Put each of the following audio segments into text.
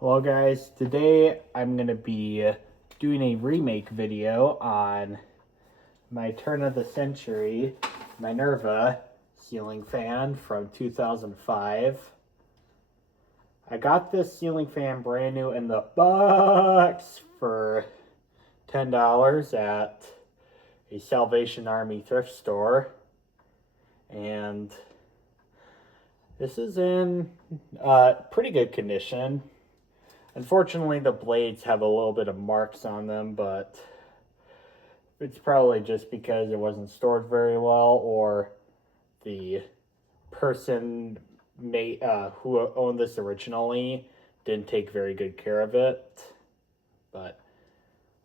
Hello guys, today I'm going to be doing a remake video on my turn of the century Minerva ceiling fan from 2005. I got this ceiling fan brand new in the box for $10 at a Salvation Army thrift store, and this is in pretty good condition. Unfortunately, the blades have a little bit of marks on them, but it's probably just because it wasn't stored very well, or the person who owned this originally didn't take very good care of it. But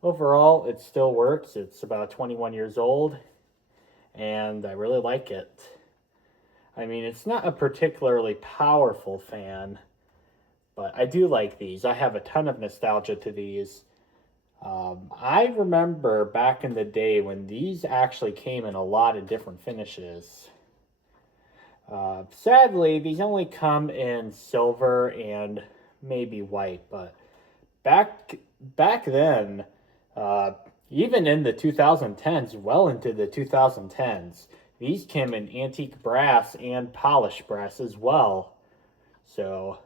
overall, it still works. It's about 21 years old, and I really like it. I mean, it's not a particularly powerful fan, but I do like these. I have a ton of nostalgia to these. I remember back in the day when these actually came in a lot of different finishes. Sadly, these only come in silver and maybe white, but back then, even in the 2010s, well into the 2010s, these came in antique brass and polished brass as well. So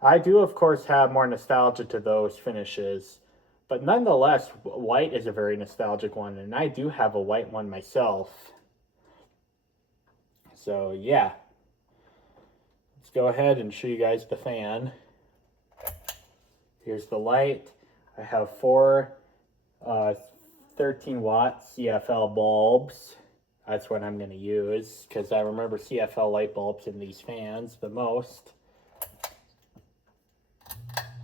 I do, of course, have more nostalgia to those finishes, but nonetheless, white is a very nostalgic one, and I do have a white one myself. So, yeah. Let's go ahead and show you guys the fan. Here's the light. I have four 13-watt CFL bulbs. That's what I'm going to use, because I remember CFL light bulbs in these fans the most.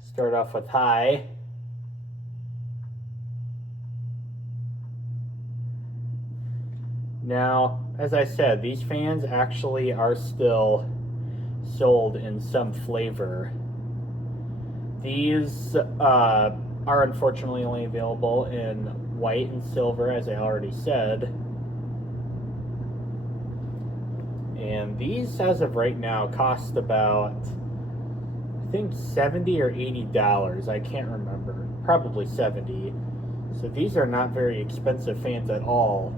Start off with high. Now, as I said, these fans actually are still sold in some flavor. These are unfortunately only available in white and silver, as I already said. And these, as of right now, cost about, I think, $70 or $80. I can't remember. Probably 70. So these are not very expensive fans at all.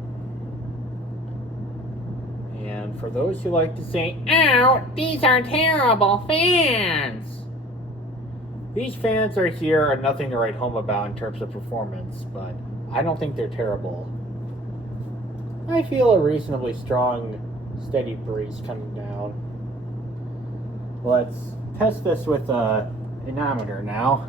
And for those who like to say, "Ow, these are terrible fans," these fans right here are nothing to write home about in terms of performance, but I don't think they're terrible. I feel a reasonably strong, steady breeze coming down. Let's test this with a manometer now.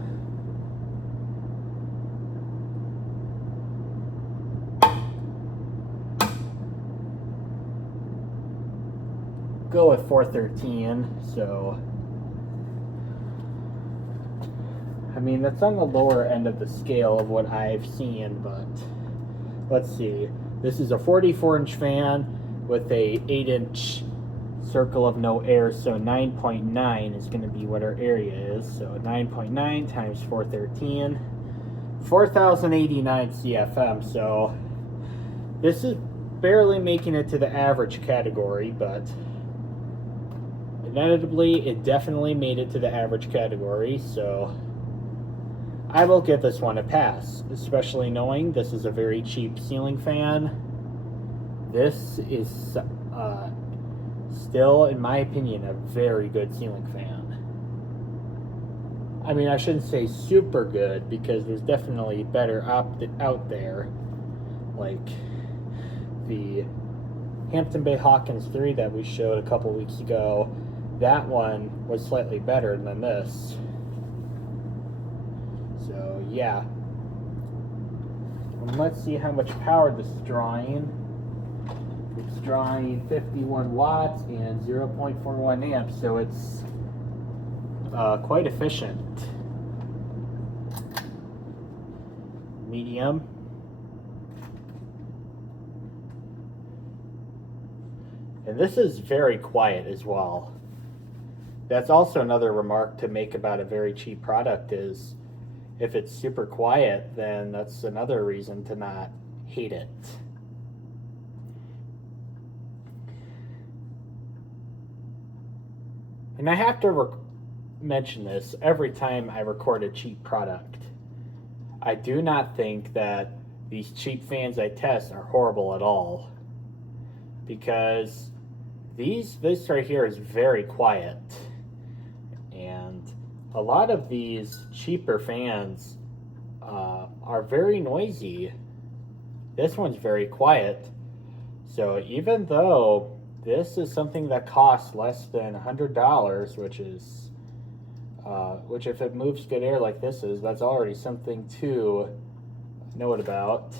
Go with 413, so I mean, that's on the lower end of the scale of what I've seen, but let's see. This is a 44-inch fan with a 8-inch circle of no air, so 9.9 is going to be what our area is. So 9.9 times 413, 4,089 CFM. So this is barely making it to the average category, but inevitably, it definitely made it to the average category, so I will give this one a pass, especially knowing this is a very cheap ceiling fan. This is still, in my opinion, a very good ceiling fan. I mean, I shouldn't say super good, because there's definitely better out there, like the Hampton Bay Hawkins 3 that we showed a couple weeks ago. That one was slightly better than this. So, yeah. And let's see how much power this is drawing. It's drawing 51 watts and 0.41 amps, so it's quite efficient. Medium. And this is very quiet as well. That's also another remark to make about a very cheap product, is if it's super quiet, then that's another reason to not hate it. And I have to mention this every time I record a cheap product. I do not think that these cheap fans I test are horrible at all, because this right here is very quiet, and a lot of these cheaper fans are very noisy. This one's very quiet. So even though this is something that costs less than $100, which if it moves good air like this is, that's already something to note about.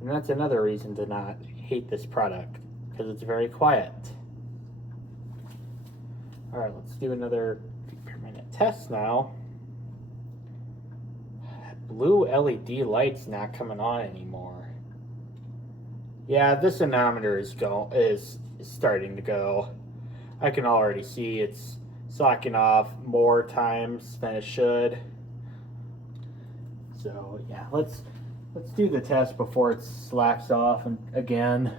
And that's another reason to not hate this product, because it's very quiet. All right, let's do another per minute test now. Blue LED light's not coming on anymore. Yeah, this anemometer is starting to go. I can already see it's slacking off more times than it should. So yeah, let's do the test before it slacks off again.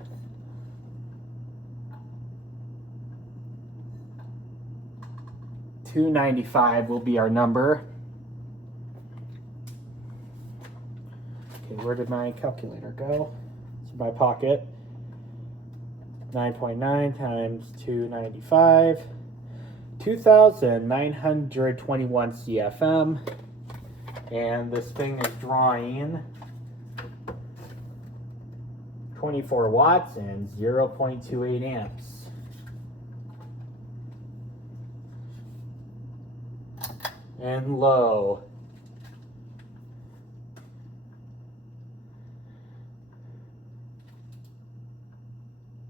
$2.95 will be our number. Okay, where did my calculator go? It's in my pocket. 9.9 times 295. 2,921 CFM. And this thing is drawing 24 watts and 0.28 amps. And low.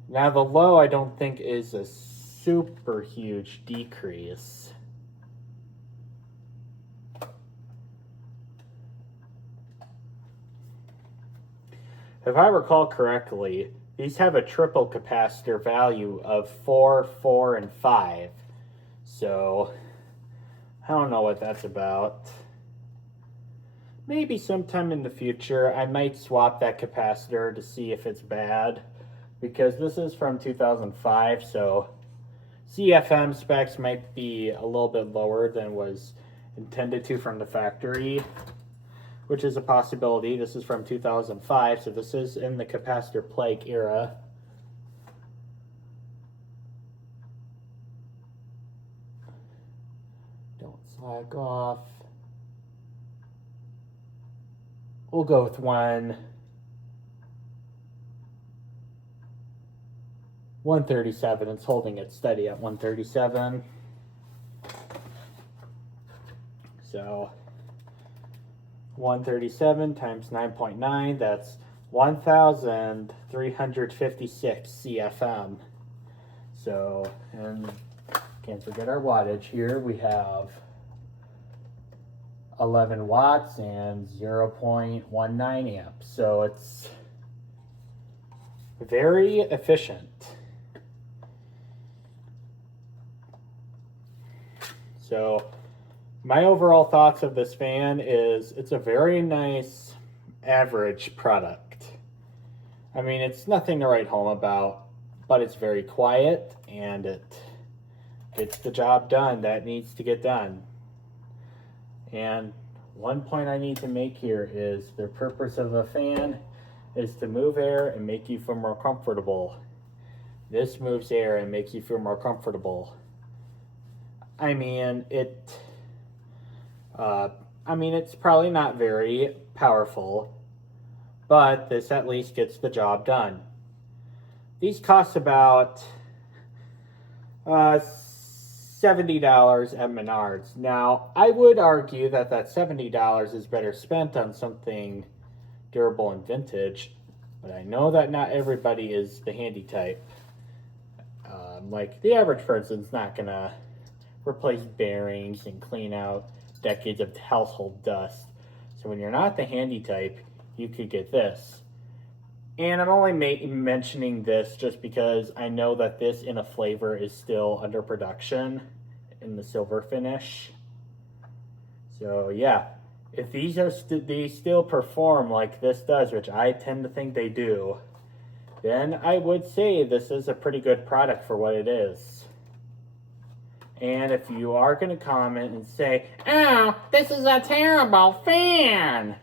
Now the low I don't think is a super huge decrease. If I recall correctly, these have a triple capacitor value of 4, 4, and 5. So I don't know what that's about. Maybe sometime in the future I might swap that capacitor to see if it's bad, because this is from 2005, so CFM specs might be a little bit lower than was intended to from the factory, which is a possibility. This is from 2005, so this is in the capacitor plague era. Don't slack off. We'll go with 137. It's holding it steady at 137. So 137 times 9.9, that's 1,356 CFM. So, and can't forget our wattage here. We have 11 watts and 0.19 amps. So it's very efficient. So my overall thoughts of this fan is it's a very nice average product. I mean, it's nothing to write home about, but it's very quiet and it gets the job done that needs to get done. And one point I need to make here is the purpose of a fan is to move air and make you feel more comfortable. This moves air and makes you feel more comfortable. I mean, it's probably not very powerful, but this at least gets the job done. These cost about $70 at Menards. Now, I would argue that $70 is better spent on something durable and vintage, but I know that not everybody is the handy type. Like the average person's not gonna replace bearings and clean out decades of household dust. So when you're not the handy type, you could get this. And I'm only mentioning this just because I know that this in a flavor is still under production in the silver finish. So yeah, if these are they still perform like this does, which I tend to think they do, then I would say this is a pretty good product for what it is. And if you are going to comment and say, "Oh, this is a terrible fan,"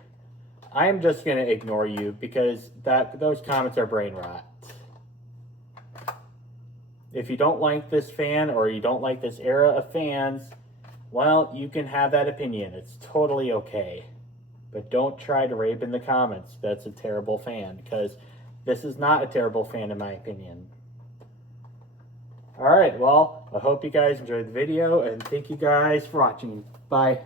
I am just going to ignore you because those comments are brain rot. If you don't like this fan or you don't like this era of fans, well, you can have that opinion. It's totally okay. But don't try to rape in the comments. That's a terrible fan, because this is not a terrible fan in my opinion. Alright, well, I hope you guys enjoyed the video, and thank you guys for watching. Bye.